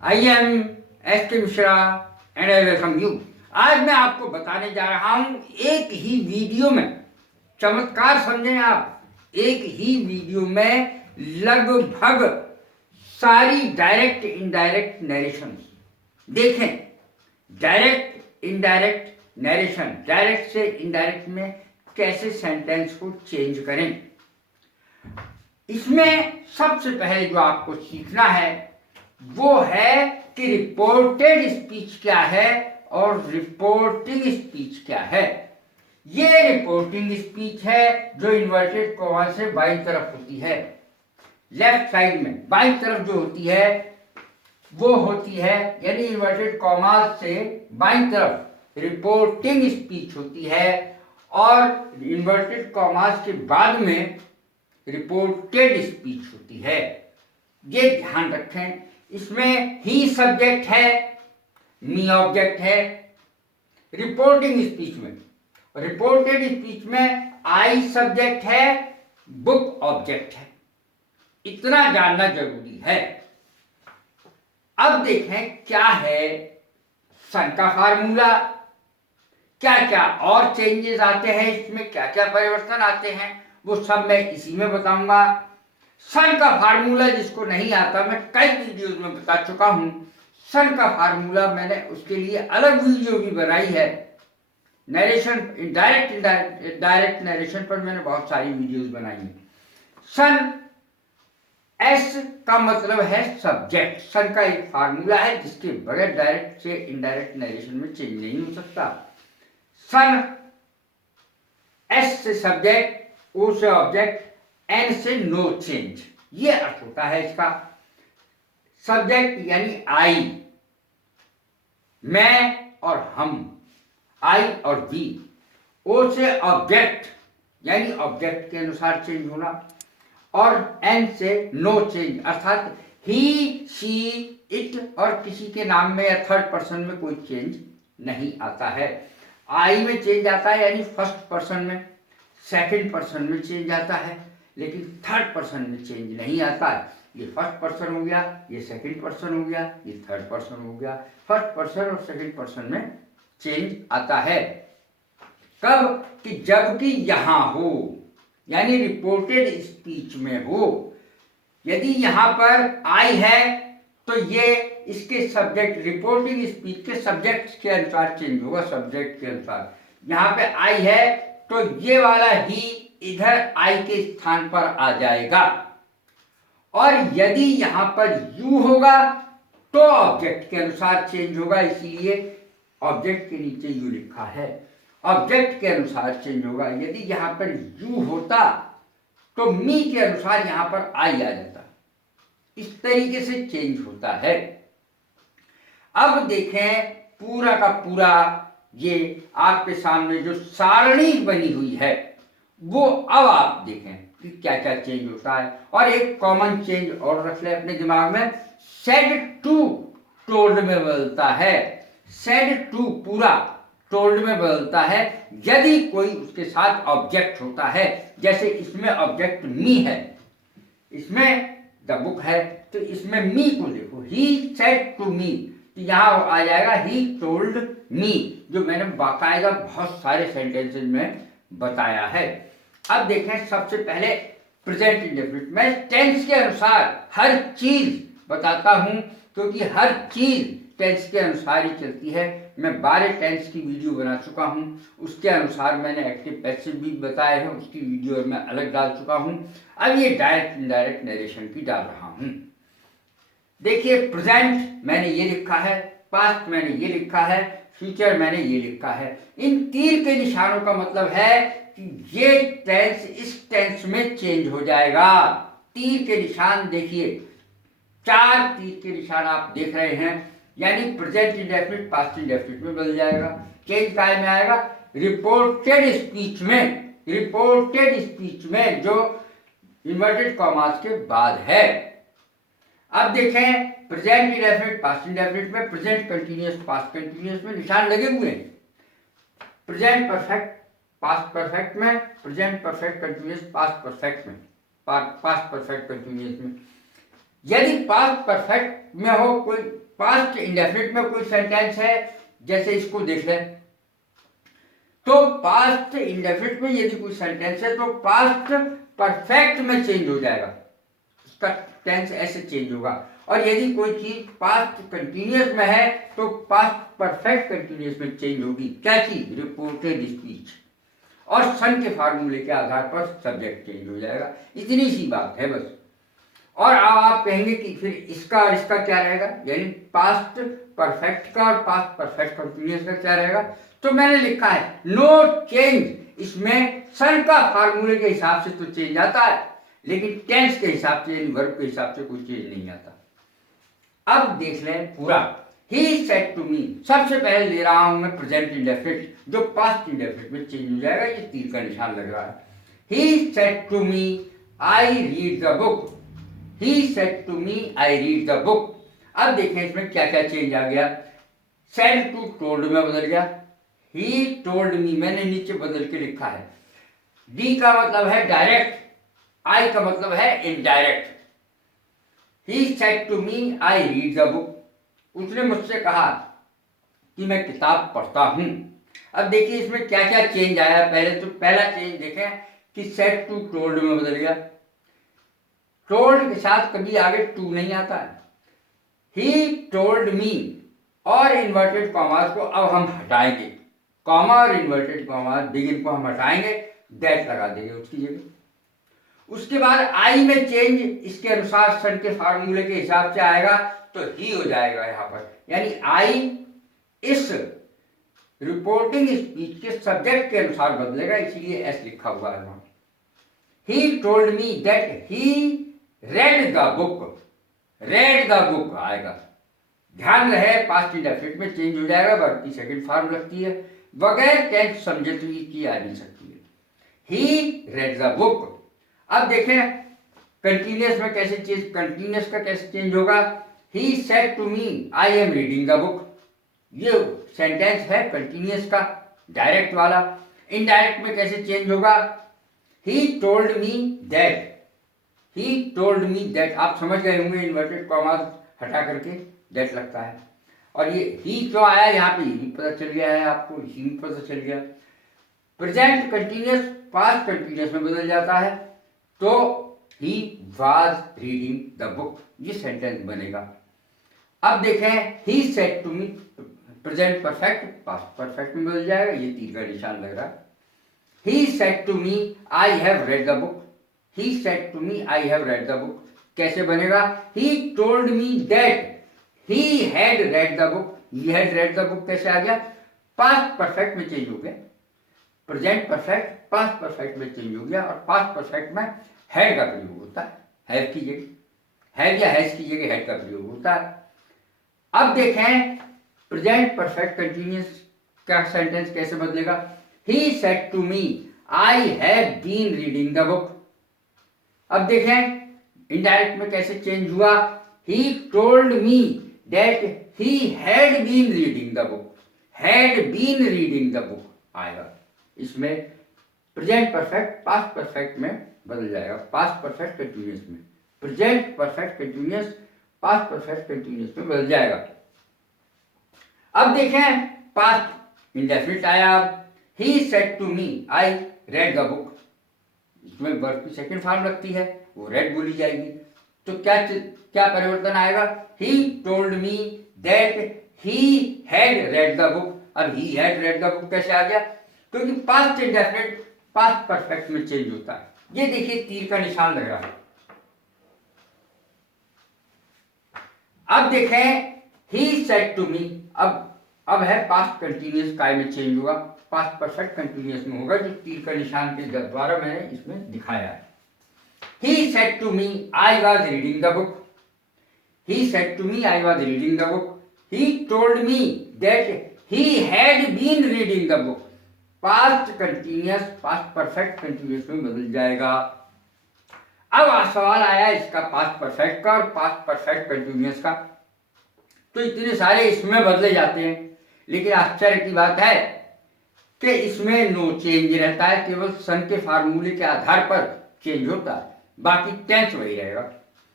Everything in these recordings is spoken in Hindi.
आई एम एस के Mishra and I welcome you. आज मैं आपको बताने जा रहा हूं एक ही वीडियो में, चमत्कार समझें आप, एक ही वीडियो में लगभग सारी डायरेक्ट इनडायरेक्ट नरेशन देखें। डायरेक्ट इनडायरेक्ट नरेशन, डायरेक्ट से इनडायरेक्ट में कैसे सेंटेंस को चेंज करें। इसमें सबसे पहले जो आपको सीखना है वो है कि रिपोर्टेड स्पीच क्या है और रिपोर्टिंग स्पीच क्या है। ये रिपोर्टिंग स्पीच है जो इन्वर्टेड कॉमा से बाईं तरफ होती है, लेफ्ट साइड में बाईं तरफ जो होती है वो होती है, यानी इन्वर्टेड कॉमा से बाईं तरफ रिपोर्टिंग स्पीच होती है और इन्वर्टेड कॉमास के बाद में रिपोर्टेड स्पीच होती है। ये ध्यान रखें। इसमें ही सब्जेक्ट है, मी ऑब्जेक्ट है रिपोर्टिंग स्पीच में। रिपोर्टेड स्पीच में आई सब्जेक्ट है, बुक ऑब्जेक्ट है। इतना जानना जरूरी है। अब देखें क्या है सन का फार्मूला, क्या क्या और चेंजेस आते हैं इसमें, क्या क्या परिवर्तन आते हैं, वो सब मैं इसी में बताऊंगा। सन का फार्मूला जिसको नहीं आता, मैं कई वीडियोस में बता चुका हूं। सन का फार्मूला मैंने उसके लिए अलग वीडियो भी बनाई है। नरेशन, डायरेक्ट नरेशन पर मैंने बहुत सारी वीडियोस बनाई हैं। सन, एस का मतलब है सब्जेक्ट। सन का एक फार्मूला है जिसके बगैर डायरेक्ट से इनडायरेक्ट नरेशन में चेंज नहीं हो सकता। सन, एस से सब्जेक्ट, ओ से ऑब्जेक्ट, एन से नो चेंज, ये अर्थ होता है इसका। सब्जेक्ट यानी आई, मैं और हम, आई और वी। ओ से ऑब्जेक्ट यानी ऑब्जेक्ट के अनुसार चेंज होना, और एन से नो चेंज अर्थात ही, शी, इट और किसी के नाम में या थर्ड पर्सन में कोई चेंज नहीं आता है। आई में चेंज आता है यानी फर्स्ट पर्सन में, सेकंड पर्सन में चेंज आता है, लेकिन थर्ड पर्सन में चेंज नहीं आता है। ये फर्स्ट पर्सन हो गया, ये सेकंड पर्सन हो गया, ये थर्ड पर्सन हो गया। फर्स्ट पर्सन और सेकंड पर्सन में चेंज आता है। कब? कि जबकि यहां हो, यानी रिपोर्टेड स्पीच में हो। यदि यहां पर आई है तो ये इसके सब्जेक्ट, रिपोर्टिंग स्पीच के सब्जेक्ट के अनुसार चेंज होगा, सब्जेक्ट के अनुसार। यहां पे आई है तो ये वाला ही इधर आई के स्थान पर आ जाएगा। और यदि यहां पर यू होगा तो ऑब्जेक्ट के अनुसार चेंज होगा, इसीलिए ऑब्जेक्ट के नीचे यू लिखा है। ऑब्जेक्ट के अनुसार चेंज होगा। यदि यहां पर यू होता तो मी के अनुसार यहां पर आई आ जाता। इस तरीके से चेंज होता है। अब देखें पूरा का पूरा ये आपके सामने जो सारणी बनी हुई है वो अब आप देखें कि क्या क्या चेंज होता है। और एक कॉमन चेंज और रख ले अपने दिमाग में, सेड टू टोल्ड में बदलता है। सेड टू पूरा टोल्ड में बदलता है यदि कोई उसके साथ ऑब्जेक्ट होता है। जैसे इसमें ऑब्जेक्ट मी है, इसमें द बुक है, तो इसमें मी को देखो, ही सेड टू मी, तो यहां आ जाएगा ही टोल्ड मी, जो मैंने बाकायदा बहुत सारे सेंटेंसेस में बताया है। अब देखें सबसे पहले प्रेजेंट इंडेफिनिट। मैं टेंस के अनुसार हर चीज बताता हूं क्योंकि हर चीज टेंस के अनुसार ही चलती है। मैं 12 टेंस की वीडियो बना चुका हूं, उसके अनुसार मैंने एक्टिव पैसिव भी बताए हैं, उसकी वीडियो मैं अलग डाल चुका हूं। अब ये डायरेक्ट इनडायरेक्ट नरेशन की डाल रहा हूं। देखिए प्रेजेंट मैंने ये लिखा है, पास्ट मैंने ये लिखा है, फ्यूचर मैंने ये लिखा है। इन तीर के निशानों का मतलब है कि ये टेंस इस टेंस में चेंज हो जाएगा। तीर के निशान देखिए, 4 तीर के निशान आप देख रहे हैं, यानी प्रेजेंट इंडेफिनिट पास्ट इंडेफिनिट में बदल जाएगा। चेंज काय में आएगा? रिपोर्टेड स्पीच में। रिपोर्टेड स्पीच में जो इन्वर्टेड कॉमास के बाद है। अब देखें प्रेजेंट इंडेफिनिट पास्ट इंडेफिनिट में, प्रेजेंट कंटीन्यूअस पास्ट कंटीन्यूअस में निशान लगे हुए हैं। प्रेजेंट परफेक्ट पास्ट परफेक्ट में, present perfect continuous past perfect में, पास्ट परफेक्ट कंटीन्यूअस में। यदि पास्ट परफेक्ट में हो कोई, पास्ट इंडेफिनिट में कोई सेंटेंस है, जैसे इसको देख लें, तो पास्ट इंडेफिनिट में यदि कोई सेंटेंस है तो पास्ट परफेक्ट में चेंज हो जाएगा, उसका टेंस ऐसे चेंज होगा। और यदि कोई चीज पास्ट कंटिन्यूअस में है तो पास्ट परफेक्ट कंटिन्यूअस में चेंज होगी। क्या चीज? Reported speech. और सन के फार्मूले के आधार पर सब्जेक्ट चेंज हो जाएगा। इतनी सी बात है बस। और अब आप कहेंगे कि फिर इसका और इसका क्या रहेगा, यानी पास्ट परफेक्ट का और पास्ट परफेक्ट कंटिन्यूअस का क्या रहेगा। तो मैंने लिखा है नो चेंज। इसमें सन का फार्मूले के हिसाब से तो चेंज आता है, लेकिन टेंस के हिसाब से यानी वर्ब के हिसाब से कोई चेंज नहीं आता। अब देख लें पूरा। ही सेड टू मी, सबसे पहले ले रहा हूं मैं प्रेजेंट इंडेफिनिट, जो पास्ट इंडेफिनिट में चेंज हो जाएगा। ये तीर का निशान लग रहा है। He said to me I read the book. He said to me I read the book. अब देखें इसमें क्या क्या चेंज आ गया। सेड टू टोल्ड में बदल गया। ही टोल्ड मी मैंने नीचे बदल के लिखा है। डी का मतलब है डायरेक्ट, आई का मतलब है indirect. He said to me I read the book. उसने मुझसे कहा कि मैं किताब पढ़ता हूं। अब देखिए इसमें क्या क्या चेंज आया। पहले तो पहला चेंज देखें कि सेड टू टोल्ड में बदल गया। टोल्ड के साथ कभी आगे टू नहीं आता है। ही टोल्ड मी और इन्वर्टेड कॉमास को अब हम हटाएंगे। कॉमा और इन्वर्टेड कॉमास बिगिन को हम हटाएंगे, दैट लगा देंगे उसकी जगह। उसके बाद आई में चेंज इसके अनुसार सन के फार्मूले के हिसाब से आएगा, तो ही हो जाएगा यहां पर। यानी आई इस रिपोर्टिंग स्पीच के सब्जेक्ट के अनुसार बदलेगा, इसलिए एस लिखा हुआ है वहां। ही told me that he red the book. Red the book आएगा। ध्यान रहे पास्ट इंडेफिनिट में चेंज हो जाएगा, वर्ब की सेकंड फॉर्म लगती है, बगैर टेंस समझे तो ये की आ नहीं सकती है। ही रेड द बुक। अब देखें कंटिन्यूअस में कैसे चेंज, कंटिन्यूअस का कैसे चेंज होगा। He said to me I am reading the book. ये सेंटेंस है कंटिन्यूअस का, डायरेक्ट वाला। इनडायरेक्ट में कैसे चेंज होगा। He told me that. He told me that, आप समझ गए होंगे, इन्वर्टेड कॉमास हटा करके दैट लगता है। और ये ही क्यों आया यहाँ पे, ही पता चल गया है आपको, ही पता चल गया। प्रेजेंट कंटिन्यूअस पास्ट कंटिन्यूअस में बदल जाता है, तो he was reading the book, ये सेंटेंस बनेगा। अब देखें he said to me, present perfect past perfect में बदल जाएगा, ये तीर का निशान लग रहा है। He said to me I have read the book. He said to me I have read the book कैसे बनेगा। He told me that he had read the book. He had read the book कैसे आ गया, पास्ट परफेक्ट में चेंज हो गया। प्रेजेंट परफेक्ट पास्ट परफेक्ट में चेंज हो गया, और पास्ट परफेक्ट में हैड का प्रयोग होता है, हैव की जगह, हैव या हैज की जगह हैड का प्रयोग होता है। अब देखें प्रेजेंट परफेक्ट कंटिन्यूअस का सेंटेंस कैसे बदलेगा। He said to me I have been reading the book. अब देखें इनडायरेक्ट में कैसे चेंज हुआ। He told me that he had been reading the book. Had been reading the book आएगा। इसमें प्रेजेंट परफेक्ट पास्ट परफेक्ट में बदल जाएगा, पास्ट परफेक्ट कंटिन्यूअस में, present perfect continuous past perfect continuous में बदल जाएगा। अब देखें पास्ट इंडेफिनिट आया। ही said to me I read the book, इसमें वर्ब की सेकंड फॉर्म लगती है, वो रेड बोली जाएगी। तो क्या परिवर्तन आएगा। He told me that he had read the book. अब he had read the book कैसे आ गया, क्योंकि पास्ट इंडेफिनिट पास्ट परफेक्ट में चेंज होता है। ये देखिए तीर का निशान लग रहा है। अब देखें ही सेड टू मी, अब है पास्ट कंटिन्यूअस काय में चेंज हुआ, पास्ट परफेक्ट कंटिन्यूअस में होगा, जो तीर का निशान के द्वारा मैंने इसमें दिखाया है। He said to me I was reading the book. He said to me I was reading the book. He told me that he had been reading the book. Past continuous past perfect continuous में बदल जाएगा। अब सवाल आया इसका पास्ट परफेक्ट का और पास्ट परफेक्ट कंटिन्यूअस का। तो इतने सारे इसमें बदले जाते हैं, लेकिन आश्चर्य की बात है कि इसमें नो चेंज रहता है, केवल सन के फार्मूले के आधार पर चेंज होता है, बाकी टेंस वही रहेगा।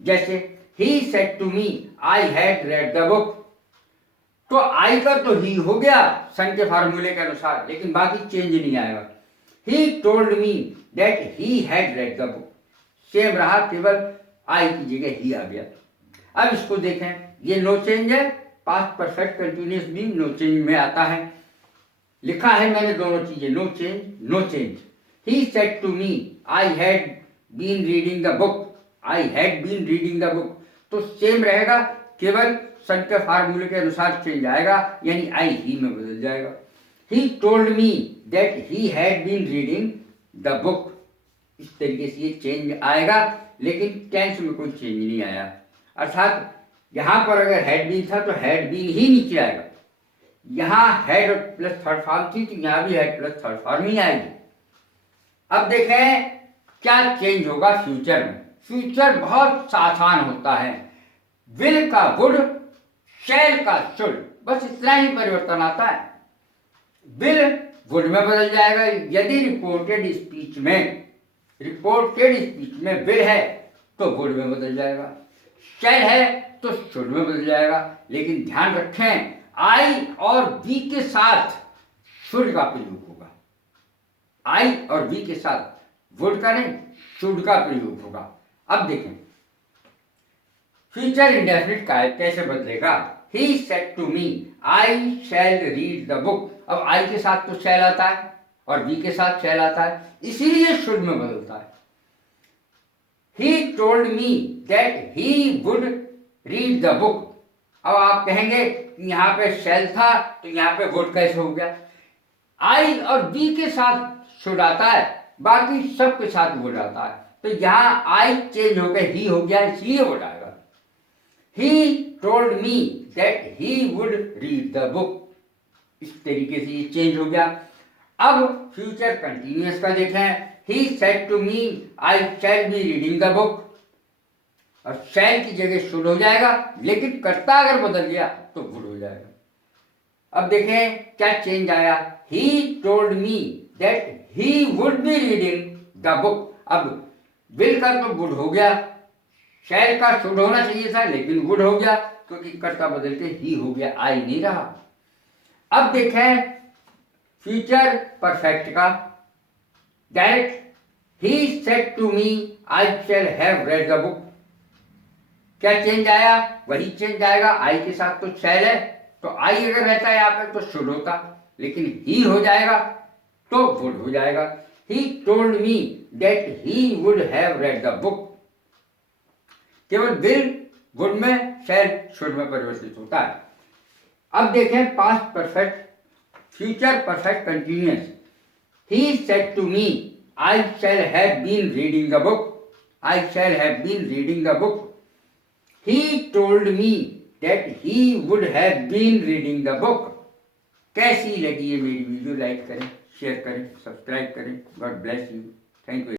जैसे he said to me I had read the book. तो आई का तो ही हो गया सन के फार्मूले के अनुसार, लेकिन बाकी चेंज नहीं आएगा। He told me that he had read the book, same रहा, केवल आई की जगह ही आ गया। अब इसको देखें, ये नो चेंज है, पास्ट परफेक्ट कंटिन्यूअस भी नो चेंज में आता है। लिखा है मैंने दोनों चीजें, no change no change. He said to me I had been reading the book, I had been reading the book, तो सेम रहेगा, केवल सन के फार्मूले के अनुसार चेंज आएगा, यानी आई ही में बदल जाएगा। He told me that he had been reading the book, इस तरीके से ये चेंज आएगा, लेकिन टेंस में कोई चेंज नहीं आया। अर्थात यहां पर अगर हैड बीन था तो हैड बीन ही नीचे आएगा, यहां हैड प्लस थर्ड फॉर्म थी तो यहां भी हैड प्लस थर्ड फॉर्म ही आएगी। अब देखें क्या चेंज होगा फ्यूचर में। फ्यूचर बहुत आसान होता है, विल का वुड, शैल का शुड, बस इतना ही परिवर्तन आता है। विल वुड में बदल जाएगा यदि रिपोर्टेड स्पीच में विल है तो वुड में बदल जाएगा, शैल है तो शुड में बदल जाएगा। लेकिन ध्यान रखें, आई और बी के साथ शुड का प्रयोग होगा, आई और बी के साथ वुड का नहीं, शुड का प्रयोग होगा। अब देखें फ्यूचर इंडेफिनिट का कैसे बदलेगा। He said to me I shall read the book, अब आई के साथ तो शैल आता है और बी के साथ शैल आता है, इसीलिए शुड में बदलता है। ही told me that he would read the book, अब आप कहेंगे यहाँ पे शैल था तो यहाँ पे वुड कैसे हो गया। आई और बी के साथ शुड आता है, बाकी सब के साथ वुड आता है, तो यहाँ आई चेंज हो गया, ही हो गया, इसलिए वुड आएगा। He told me that he would read the book, इस तरीके से ये चेंज हो गया। अब फ्यूचर कंटिन्यूअस का देखें, he said to me I shall be reading the book, और शैल की जगह शुड हो जाएगा, लेकिन कर्ता अगर बदल गया तो वुड हो जाएगा। अब देखें क्या चेंज आया। ही told me that he would be reading the book, अब विल का तो वुड हो गया, शैल का शुड होना चाहिए था लेकिन वुड हो गया, क्योंकि कर्ता बदल के ही हो गया, आई नहीं रहा। अब देखें फ्यूचर परफेक्ट का, direct he said to me I shall have read the book, क्या चेंज आया, वही चेंज आएगा, आई के साथ तो शैल है, तो आई अगर रहता है यहाँ पे तो शुड होता, लेकिन ही हो जाएगा तो वुड हो जाएगा। He told me that he would have read the book, केवल विल वुड में, शैल शुड में परिवर्तित होता है। अब देखें past perfect, future perfect continuous. He said to me I shall have been reading the book, I shall have been reading the book. He told me that he would have been reading the book। कैसी लगी ये मेरी वीडियो, लाइक करें, शेयर करें, सब्सक्राइब करें। God bless you, thank you.